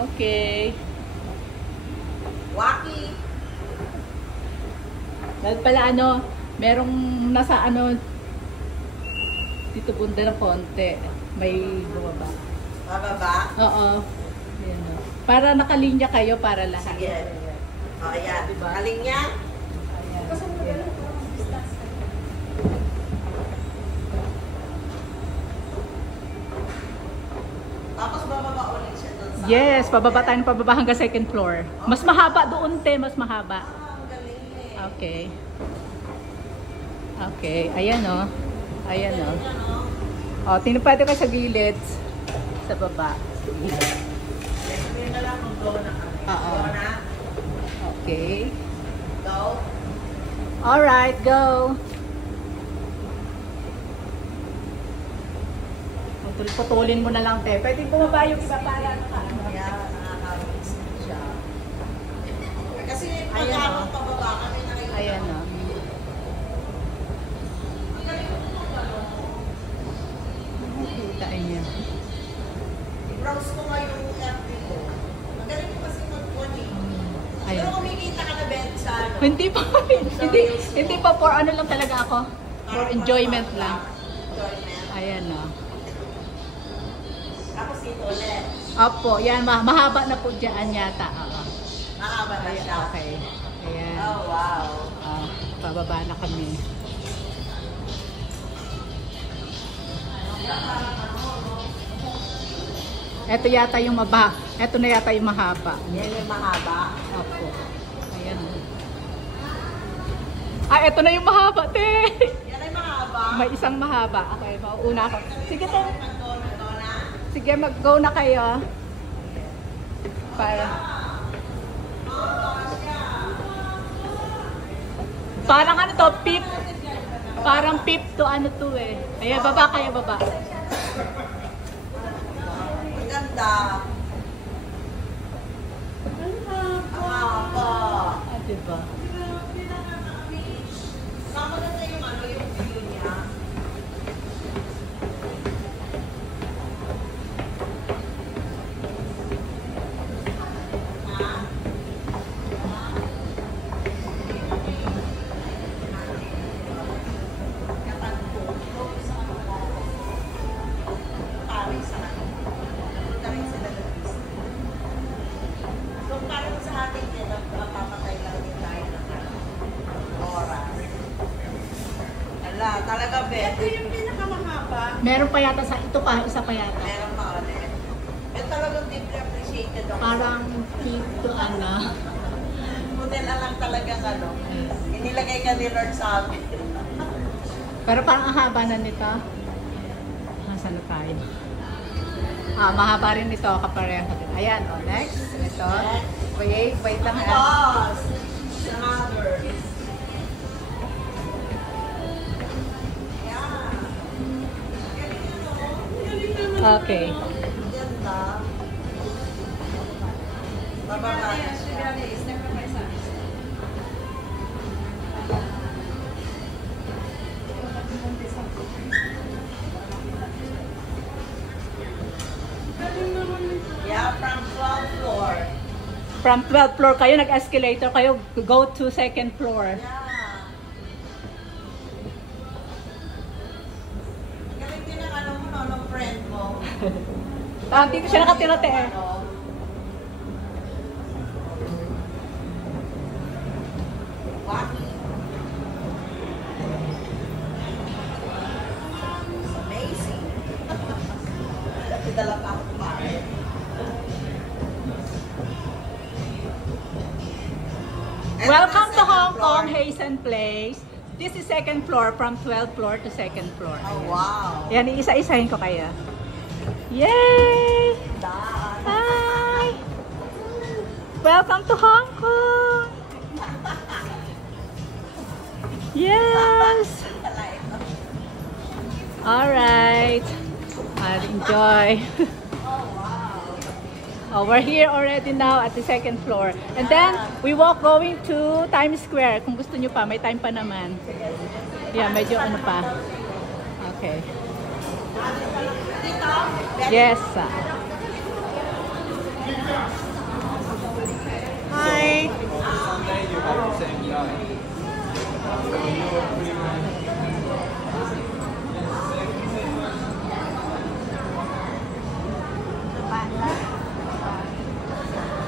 Okay. Waki. Dahil pala merong nasa dito bunda ng konti. May bumaba. Bababa? Oo. Ayan o. Para nakalinya kayo para lahat. Sige. O, ayan. Diba? Kalinya? Ayan. Tapos bababa ulit siya doon sa... Yes, pababa tayo pababa hanggang second floor. Mas mahaba doon, te. Mas mahaba. Ang galing eh. Okay. Okay. Ayan o. Ayan o. O, pwede ka sa gilid. Sa baba. Sabihin na lang kung go na kami. Oo. Go na? Okay. Go? Alright, go. Putulin mo na lang, te. Pwede bumaba yung iba para Kaya nakakawis siya. Kasi pag Ayan, habang pababa kami nakikita. Ayan o. Ang galing mo mag-ano. Nakikita niya. I-browse ko nga yung FB ko. Ang galing mo kasi mag-phone eh. Ayan. Pero kumikita ka na Ben sa ano? Hindi pa. hindi pa for ano lang talaga ako. For enjoyment lang. Enjoyment. Ayan o. Tapos dito ulit. Opo, yan. Mahaba na po dyan yata. Oo. Mahaba na Ayan, siya. okay. Ayan. Oh, wow. Pababa na kami. Ito yata yung Ito na yata yung mahaba. Yan yung mahaba. Opo. Ayan. Ito na yung mahaba, te. Yan ay mahaba. May isang mahaba. Okay, mauuna ako. Sige, te. Mag-go na. Sige, mag-go na kayo. Para. Parang ano to, pip. Parang pip to ano to eh. Ayan, baba kayo, baba. Ang ganda. Ang haba. Diba? Sama na yung ano, yung view niya. Talaga, Ben. Ito yung pinakamahaba. Meron pa yata ito pa, isa pa yata. Meron pa ulit. Ito talagang deeply appreciated ako. Parang pip to ano. Buti na lang talagang ano. Inilagay ka ni Lord sa amin. Pero parang ang haba na nito. Saan na tayo? Mahaba rin ito, kapareho. Ayan, next. Ito. Wait lang. Boss! Another. Okay. Ganda. Bababa na siya. Yeah, from 12th floor. From 12th floor kayo, nag-escalator kayo, go to second floor. Yeah. Galing din ang ano mo, no, ng friend mo. Dito siya nakatira, te. Wacky. It's amazing. Dala pa ako kumain. Welcome to Hong Kong, Hazen Place. This is second floor, from 12th floor to second floor. Oh, wow. Yan, iisa-isahin ko kayo. Yay! Daan. Hi! Welcome to Hong Kong! Yes! Alright. I'll enjoy. Oh, we're here already now at the second floor. And then, we walk going to Times Square. Kung gusto nyo pa, may time pa naman. Yeah, medyo ano pa. Okay. Dito? Yes. Hi! Sunday, you have the same guy.